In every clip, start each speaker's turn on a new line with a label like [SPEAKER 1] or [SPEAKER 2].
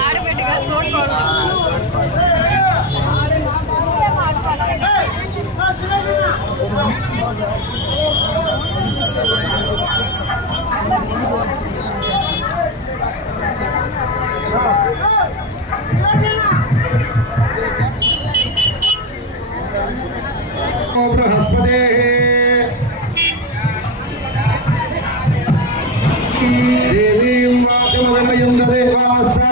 [SPEAKER 1] ఆడబెట్టుగా తోడుకోవడం
[SPEAKER 2] బృహస్పతే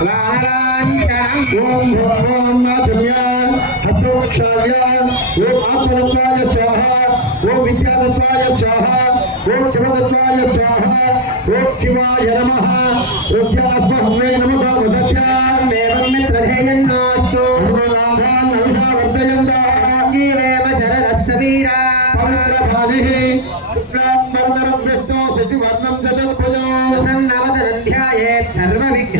[SPEAKER 3] ओम
[SPEAKER 2] ओम हस्तोक्षाय ओम आत्मत्वाय स्वाहा
[SPEAKER 3] ओम विद्यादत्वाय
[SPEAKER 2] स्वाहा ओम शिवदत्वाय स्वाहा ओम शिवाय नमः ओम हमें नमः वदत्यामेवं
[SPEAKER 3] मे
[SPEAKER 2] प्रधेयन्नास्तु भगवान् वर्धयन्तः एव शरणस्सवीरा पवित्रभाजिः शुक्लां वर्णं
[SPEAKER 3] विष्णो शशिवर्णं जगत्भुजो सन्नवदध्याये सर्वविघ्न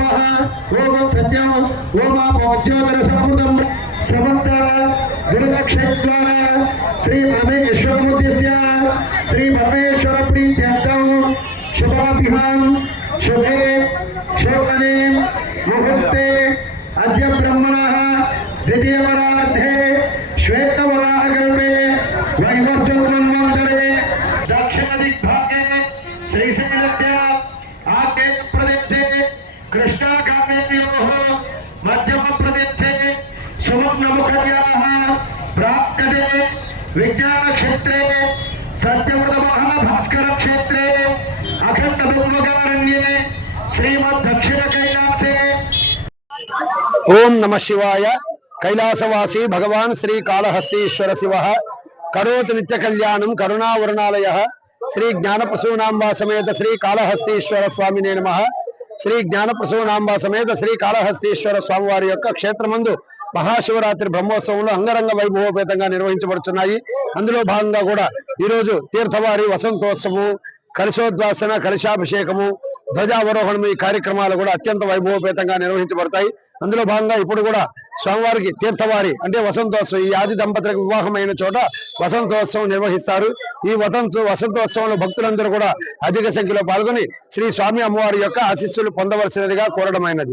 [SPEAKER 2] ఓం మహః ఓం జనః ఓం తమః ఓం సత్యం ఓం ఆపోజ్యోతిర సమృతం సమస్త గురుక్షేత్ర శ్రీ పరమేశ్వరముద్యస్య శ్రీ పరమేశ్వర ప్రీత్యర్థం శుభాభిహాం శుభే శోకనే ముహూర్తే అద్య బ్రహ్మణः ద్వితీయవరార్థే శ్వేతవరాహకల్పే ప్రాప్యతే విజ్ఞానక్షేత్రే సత్యవ్రతమహాభాస్కరక్షేత్రే అఖండబుద్వగారణ్యే శ్రీమద్దక్షిణ కైలాసే
[SPEAKER 4] ఓం నమ శివాయ కైలాసవాసి భగవాన్ శ్రీ కాళహస్తీశ్వర శివ కరోతు నిత్య కళ్యాణం కరుణావరుణాలయ శ్రీ జ్ఞానప్రసూనాంబా సమేత శ్రీ కాళహస్తీశ్వర స్వామినే నమ శ్రీ జ్ఞానప్రసూనాంబా సమేత శ్రీ కాళహస్తీశ్వర స్వామి వారి యొక్క క్షేత్రమందు మహాశివరాత్రి బ్రహ్మోత్సవంలో అంగరంగ వైభవపేతంగా నిర్వహించబడుతున్నాయి అందులో భాగంగా కూడా ఈరోజు తీర్థవారి వసంతోత్సవము కలశోద్వాసన కలశాభిషేకము ధ్వజావరోహణం ఈ కార్యక్రమాలు కూడా అత్యంత వైభవపేతంగా నిర్వహించబడతాయి. అందులో భాగంగా ఇప్పుడు కూడా స్వామివారికి తీర్థవారి అంటే వసంతోత్సవం ఈ ఆది దంపతులకు వివాహమైన చోట వసంతోత్సవం నిర్వహిస్తారు. ఈ వసంత వసంతోత్సవంలో భక్తులందరూ కూడా అధిక సంఖ్యలో పాల్గొని శ్రీ స్వామి అమ్మవారి యొక్క ఆశీస్సులు పొందవలసినదిగా కోరడమైనది.